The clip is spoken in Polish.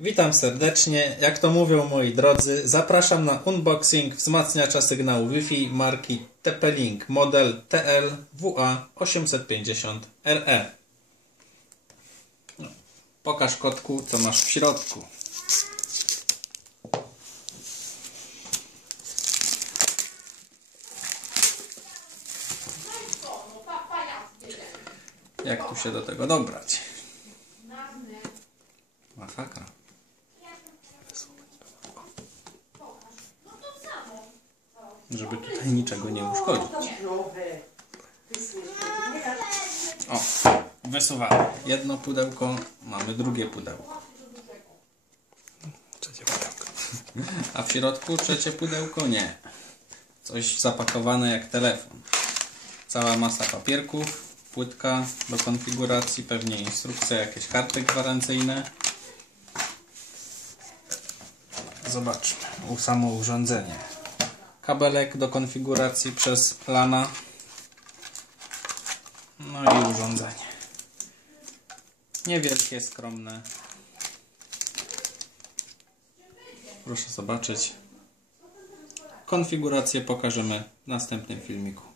Witam serdecznie. Jak to mówią moi drodzy, zapraszam na unboxing wzmacniacza sygnału Wi-Fi marki TP-Link model TL-WA850RE. No, Pokaż kotku, co masz w środku. Jak tu się do tego dobrać? Masakra. Żeby tutaj niczego nie uszkodzić. O, wysuwamy. Jedno pudełko, mamy drugie pudełko. Trzecie pudełko. A w środku trzecie pudełko? Nie. Coś zapakowane jak telefon. Cała masa papierków, płytka do konfiguracji, pewnie instrukcja, jakieś karty gwarancyjne. Zobaczmy. Samo urządzenie. Kabelek do konfiguracji przez LANa. No i urządzenie. Niewielkie, skromne. Proszę zobaczyć. Konfigurację pokażemy w następnym filmiku.